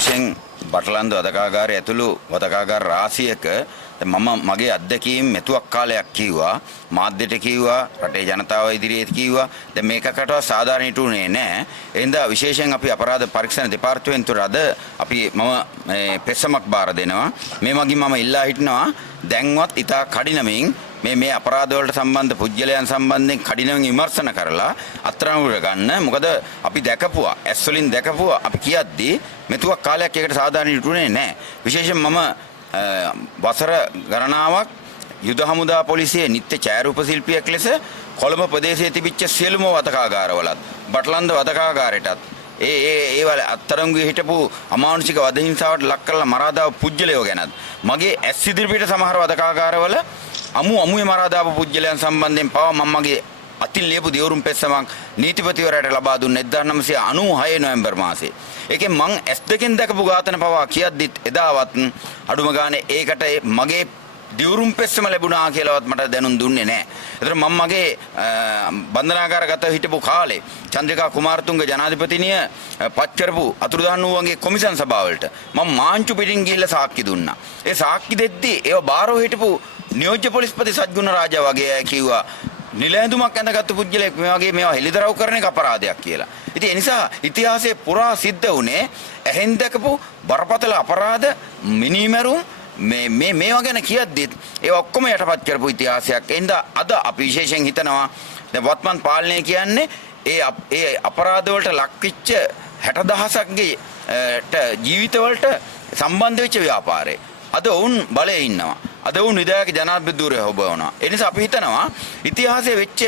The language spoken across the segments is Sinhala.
විශේෂයෙන් බටලන්ද වදකාගාරය ඇතුළු වදකාගාර රාශියක මම මගේ අත්දැකීම් මෙතුවක් කාලයක් කිව්වා මාධ්‍යට කිව්වා රටේ ජනතාව ඉදිරියේ කිව්වා දැන් මේකකටවත් සාධාරණ ඉටුනේ නැහැ ඒ හින්දා විශේෂයෙන් අපි අපරාධ පරීක්ෂණ දෙපාර්තමේන්තුවට අද අපි මම පෙස්සමක් බාර දෙනවා මේ මගින් මම ඉල්ලා හිටනවා දැන්වත් ඉතා කඩිනමින් මේ අපරාධ වලට සම්බන්ධ පුජ්‍යලයන් සම්බන්ධයෙන් කඩිනමින් විමර්ශන කරලා අත්අඩංගුවට ගන්න මොකද අපි දැකපුවා ඇස් වලින් දැකපුවා අපි කියද්දී මෙතුවක් කාලයක් එකට සාධාරණ ඉටුනේ නැහැ විශේෂයෙන් මම වසර ගණනාවක් යුද හමුදා පොලිසියේ නිත්‍ය ඡායාරූප ශිල්පියෙක් ලෙස කොළඹ ප්‍රදේශයේ තිබිච්ච සියලුම වදකාගාරවලත් බටලන්ද වදකාගාරයටත් ඒ වල අත්තරංගුවේ හිටපු අමානුෂික වද හිංසාවට ලක් කරලා මරා දාපු පුජ්‍යලයෝ ගැනත් මගේ ඇස් ඉදිරිපිට සමහර වදකාගාරවල අමුයේ මරා දාපු පුජ්‍යලයන් සම්බන්ධයෙන් පව මම මගේ අතින් ලියපු දියුරුම් පෙස්සමක් නීතිපතිවරයාට ලබා දුන්නේ 1996 නොවැම්බර් මාසයේ. ඒකෙන් මං S2කින් දැකපු ඝාතන පවා කියද්දිත් එදාවත් අඩුම ගානේ ඒකට මගේ දියුරුම් පෙස්සම ලැබුණා කියලාවත් මට දැනුම් දුන්නේ නැහැ. ඒතර මම මගේ බන්ධනාගාරගත හිටපු කාලේ චන්ද්‍රිකා කුමාරතුංග ජනාධිපතිනිය පත් කරපු අතුරුදහන් වූවන්ගේ කොමිෂන් සභාවලට මම මාංචු පිටින් ගිහිල්ලා සාක්ෂි දුන්නා. ඒ සාක්ෂි දෙද්දී ඒව බාරව හිටපු නියෝජ්‍ය පොලිස්පති සත්ගුණ රාජා වගේ අය කිව්වා නිලැඳුමක් ඇඳගත්තු පුජ්‍යලෙක් මේ වගේ මේවා හෙළිදරව් කරන එක අපරාධයක් කියලා. ඉතින් ඒ නිසා ඉතිහාසයේ පුරා සිද්ධ වුණේ ඇහෙන් දැකපු බරපතල අපරාධ මිනිමරුම් මේවා ගැන කියද්දිත් ඒ ඔක්කොම යටපත් කරපු ඉතිහාසයක්. එඳ අද අපි විශේෂයෙන් හිතනවා දැන් වත්මන් පාලනය කියන්නේ ඒ අපරාධ වලට ලක්විච්ච 60000ක්ගේ ජීවිතවලට සම්බන්ධ වෙච්ච ව්‍යාපාරේ. අද වුන් බලයේ ඉන්නවා. අද වුන් විධායක ජනාධිපතිවරය හොබවනවා. ඒ නිසා අපි හිතනවා ඉතිහාසයේ වෙච්ච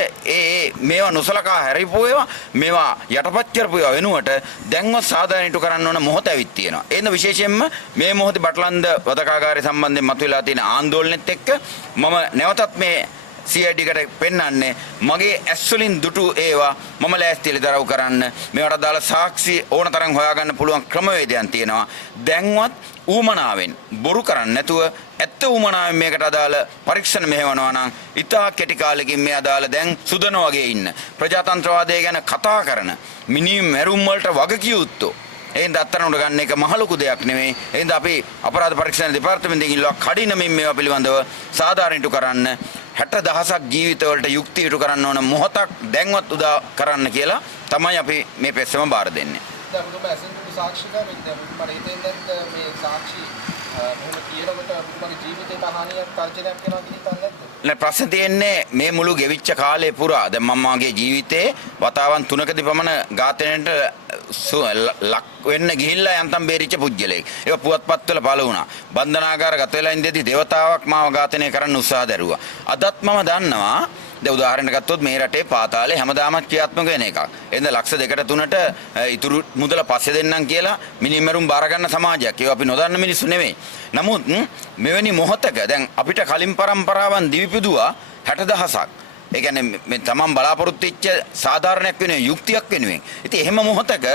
මේවා නොසලකා හැරිපු ඒවා මේවා යටපත් කරපු ඒවා වෙනුවට දැන්වත් සාධාරණීට කරන්න ඕන මොහොත ඇවිත් තියෙනවා. එහෙනම් විශේෂයෙන්ම මේ මොහොතේ බටලන්ද වදකාගාරය සම්බන්ධයෙන් මතුවලා තියෙන ආందోලනෙත් එක්ක මම නැවතත් මේ CID කට පෙන්වන්නේ මගේ ඇස් වලින් දුටු ඒවා මම ලෑස්තිලා දරව් කරන්න මේවට දාලා සාක්ෂි ඕන තරම් හොයාගන්න පුළුවන් ක්‍රමවේදයන් තියෙනවා. දැන්වත් ඌමනාවෙන් බොරු කරන්නේ නැතුව ඇත්ත ඌමනාවෙන් මේකට අදාළ පරීක්ෂණ මෙහෙවනවා නම් ඉතා කෙටි කාලෙකින් මේ අදාළ දැන් සුදන වගේ ඉන්න ප්‍රජාතන්ත්‍රවාදය ගැන කතා කරන මිනි මැරුම් වලට වගකිය යුත්තෝ එහෙනම් අත්තරනුට ගන්න එක මහ ලොකු දෙයක් නෙමෙයි. එහෙනම් අපි අපරාධ පරීක්ෂණ දෙපාර්තමේන්තුවෙන් ඉල්ලුවා කඩිනමින් මේවා පිළිබඳව සාධාරණීට කරන්න 60000ක් ජීවිතවලට යුක්තියට කරන්න ඕන මොහොතක් දැන්වත් උදා කරන්න කියලා තමයි අපි මේ පෙස්සම බාර දෙන්නේ. දැන් ඔබ ඇසෙන්තු සාක්ෂිකාරයෙක් දැන් මට හිතෙන්නේ මේ සාක්ෂි මොන කියනකොට ඔබගේ ජීවිතේට හානියක් තර්ජනයක් වෙනවා කියලා හිතන්නේ නැද්ද? නෑ ප්‍රශ්නේ තියෙන්නේ මේ මුළු ගෙවිච්ච කාලේ පුරා දැන් මම මාගේ ජීවිතේ වතාවන් 3කදී පමණ ඝාතනයට ලක් වෙන්න ගිහිල්ලා යන්තම් බේරිච්ච පුජ්‍යලෙක්. ඒක පුවත්පත්වල පළ වුණා. බන්ධනාගාර ගත වෙලා ඉඳිද්දි දේවතාවක් මාව ඝාතනය කරන්න උත්සාහ දැරුවා. අදත් මම දන්නවා දැන් උදාහරණයක් ගත්තොත් මේ රටේ පාතාලේ හැමදාම ක්‍රියාත්මක වෙන එකක්. එහෙනම් ලක්ෂ 2කට 3ට ඉතුරු මුදල පස්සේ දෙන්නම් කියලා මිනිමරුම් බාර ගන්න සමාජයක්. ඒක අපි නොදන්න මිනිස්සු නෙමෙයි. නමුත් මෙවැනි මොහොතක දැන් අපිට කලින් පරම්පරාවන් දිවිපිදුවා 60000ක්. ඒ කියන්නේ මේ තමන් බලාපොරොත්තු වෙච්ච සාධාරණයක් වෙනුවෙන් යුක්තියක් වෙනුවෙන්. ඉතින් එහෙම මොහොතක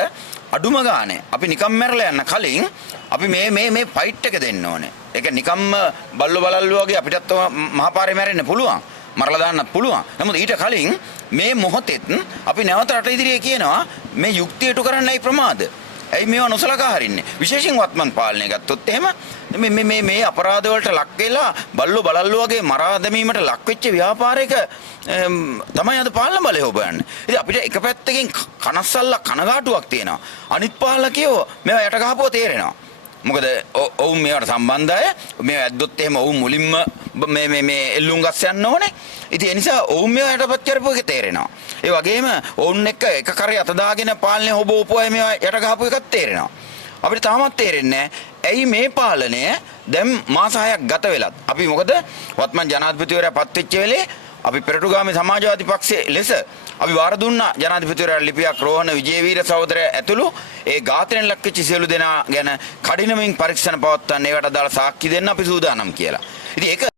අඩුම ගානේ අපි නිකම් මැරලා යන්න කලින් අපි මේ ෆයිට් එක දෙන්න ඕනේ. ඒක නිකම්ම බල්ලෝ බලල්ලෝ වගේ අපිටත් මහපාරේ මැරෙන්න පුළුවන්. මරලා දාන්නත් පුළුවන්. නමුත් ඊට කලින් මේ මොහොතෙත් අපි නැවත රට ඉදිරියේ කියනවා මේ යුක්තියට කරන්නයි ප්‍රමාද. ඇයි මේවා නොසලකා හරින්නේ? විශේෂයෙන් වත්මන් පාලනය ගත්තොත් එහෙම මේ අපරාධ වලට ලක් වෙලා බල්ලෝ බලල්ලෝ වගේ මරා දැමීමට ලක් වෙච්ච ව්‍යාපාරයක තමයි අද පාලන බලය හොබන්නේ. ඉතින් අපිට එක පැත්තකින් කනස්සල්ලා කනගාටුවක් තියෙනවා. අනිත් පාලකයෝ මේවා යට ගහපුවා තේරෙනවා. මොකද ඔවුන් මේවට සම්බන්ධය මේ ඇද්දොත් එහෙම ඔවුන් මුලින්ම මේ එල්ලුම් ගස් යන්න ඕනේ. ඉතින් ඒ නිසා ඔවුන් මේවා යටපත් කරපු එක තේරෙනවා. ඒ වගේම ඔවුන් එක්ක එක කරේ අත දාගෙන පාලනය හොබෝපුවා මේවා යට ගහපු එකක් තේරෙනවා. අපිට තාමත් තේරෙන්නේ ඇයි මේ පාලනය දැන් මාස 6ක් ගත වෙලත් අපි මොකද වත්මන් ජනාධිපතිවරයා පත් වෙච්ච වෙලේ අපි පෙරටුගාමී සමාජවාදී පක්ෂයේ ලෙස අපි වාර දුන්නා ජනාධිපතිවරයාට ලිපියක් රෝහණ විජේවීර සහෝදරයා ඇතුළු ඒ ඝාතනයෙන් ලක්වෙච්ච සියලු දෙනා ගැන කඩිනමින් පරීක්ෂණ පවත්වන්න ඒකට අදාළ සාක්ෂි දෙන්න අපි සූදානම් කියලා. ඉතින් ඒක